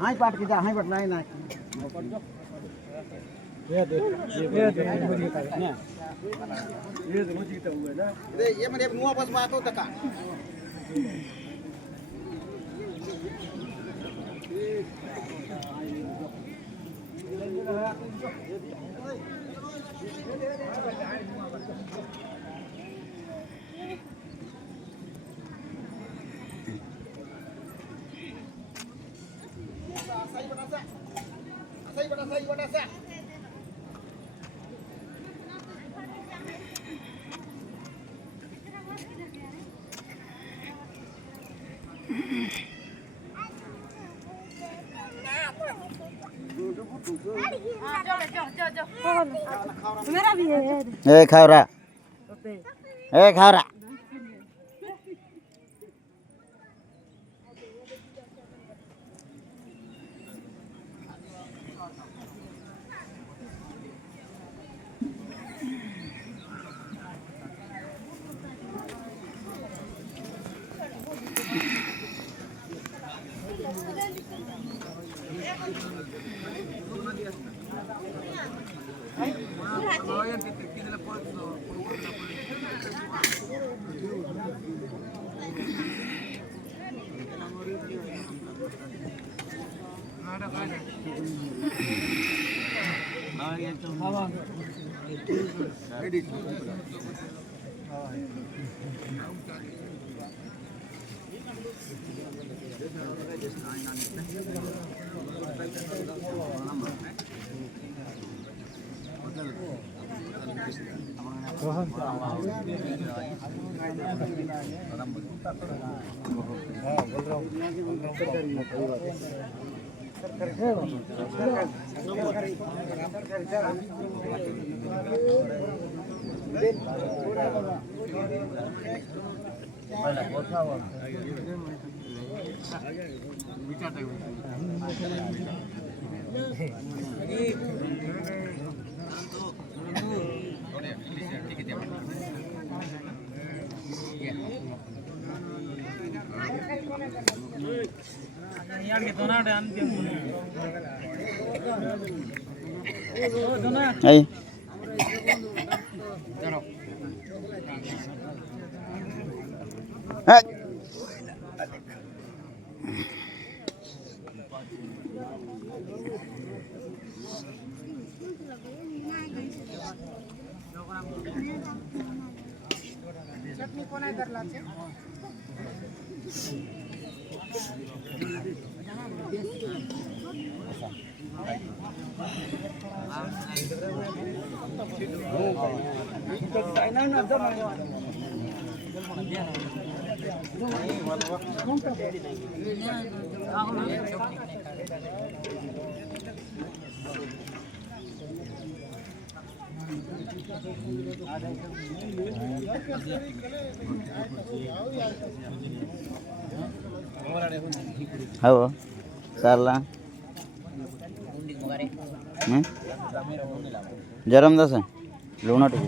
हाय पाट के जा हाय पाट लाइन ना ये दे ये तो मुझे तो हुआ ना ये मैंने नुआ बस बात हो तका मेरा भी है ए खावरा ए खावरा Hey. Hey. चटनी कोना करला छे Halo, salah. Jaram dah sah, luna tu.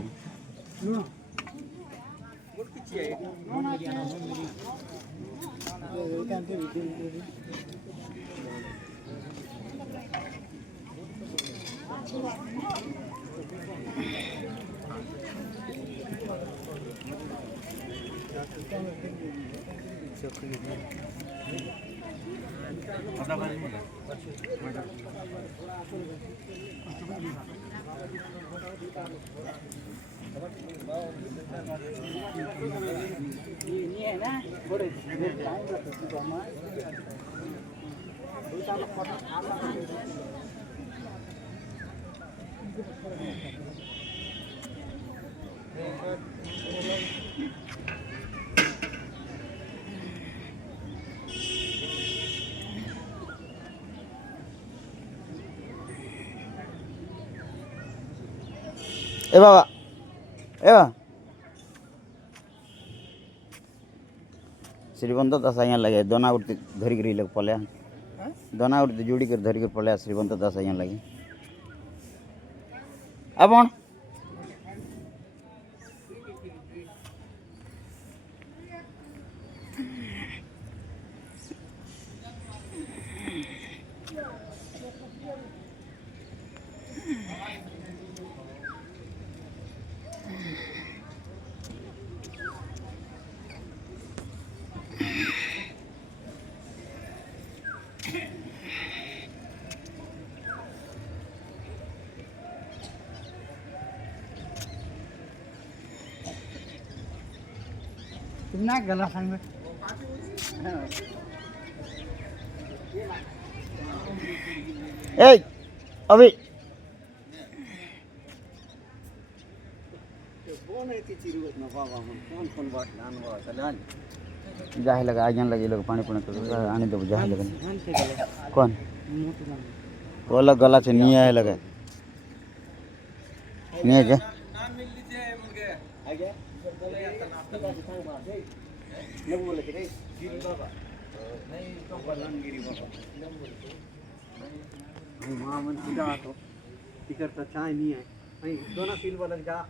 ए बाबा श्रीमंत दास अँ लगे दोना उड़ती धरिकी लोग पलैया दोना उड़ती जोड़ी कर धरिक पलैया श्रीमंत दास अँ लगे आपण तुम्ही गेला सांग ए अभी जाहे लगा आज्ञा लगे लोग पानी पुणे तो आने दो जाहे लगा कौन वो अलग गला से नहीं आए लगा नहीं है क्या तिकडचा चाय नाही आहे दोन सिल्वर जा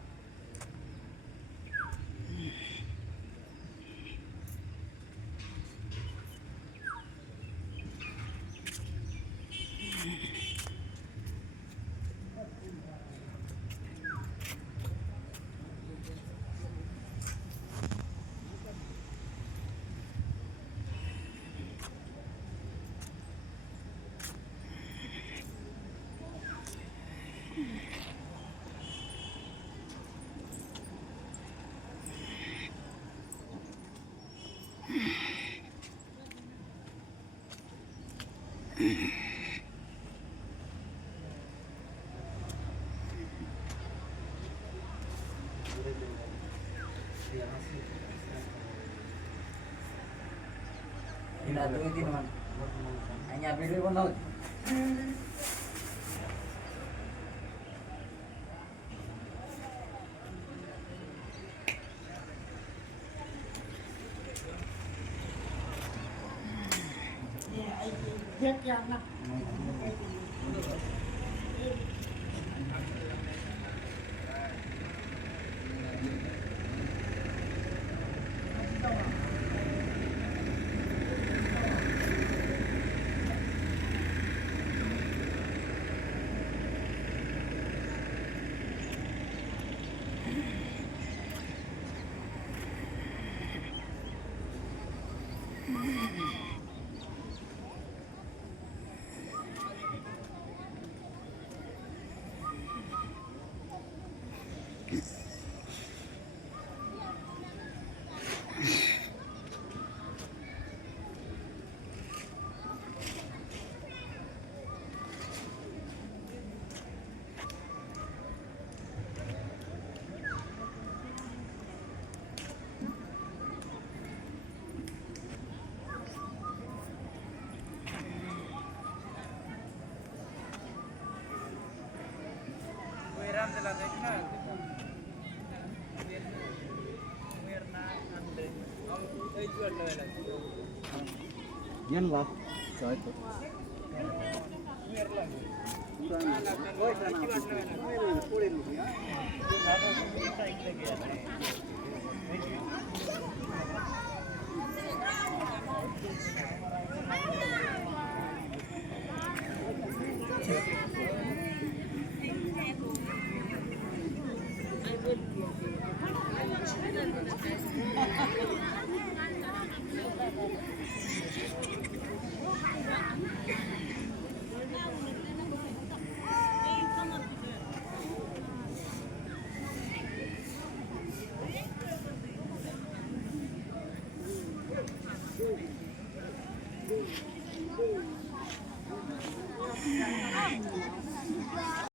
hanya video pun laut Yanla.